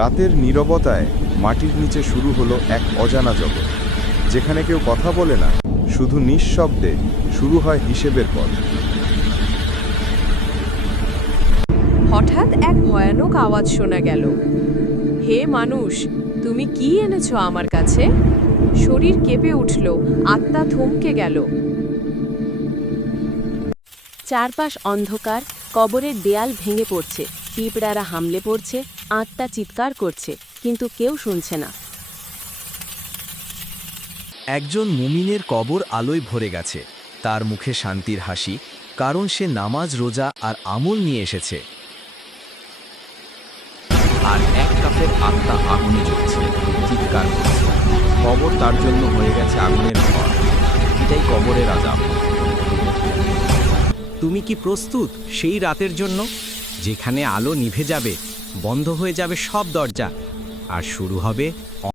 রাতের নীরবতায় মাটির নিচে শুরু হলো এক অজানা জগৎ, যেখানে কেউ কথা বলে না, শুধু নিঃশব্দে শুরু হয় হিসেবের পথ। হঠাৎ এক ভয়ানক আওয়াজ শোনা গেল। হে মানুষ, তুমি কি এনেছো আমার কাছে? শরীর কেঁপে উঠল, আত্মা থমকে গেল। চারপাশ অন্ধকার, কবরের দেয়াল ভেঙে পড়ছে, পিঁপড়ারা হামলে পড়ছে, আত্মা চিৎকার করছে, কিন্তু কেউ শুনছে না। একজন মুমিনের কবর আলোয় ভরে গেছে, তার মুখে শান্তির হাসি, কারণ সে নামাজ, রোজা আর আমল নিয়ে এসেছে। আর এক কাফের আত্মা আগুনে জ্বলছে, চিৎকার করছে। কবর তার জন্য হয়ে গেছে আগুনের ঘর। এটাই কবরের আযাব। তুমি কি প্রস্তুত সেই রাতের জন্য, যেখানে আলো নিভে যাবে, বন্ধ হয়ে যাবে সব দরজা, আর শুরু হবে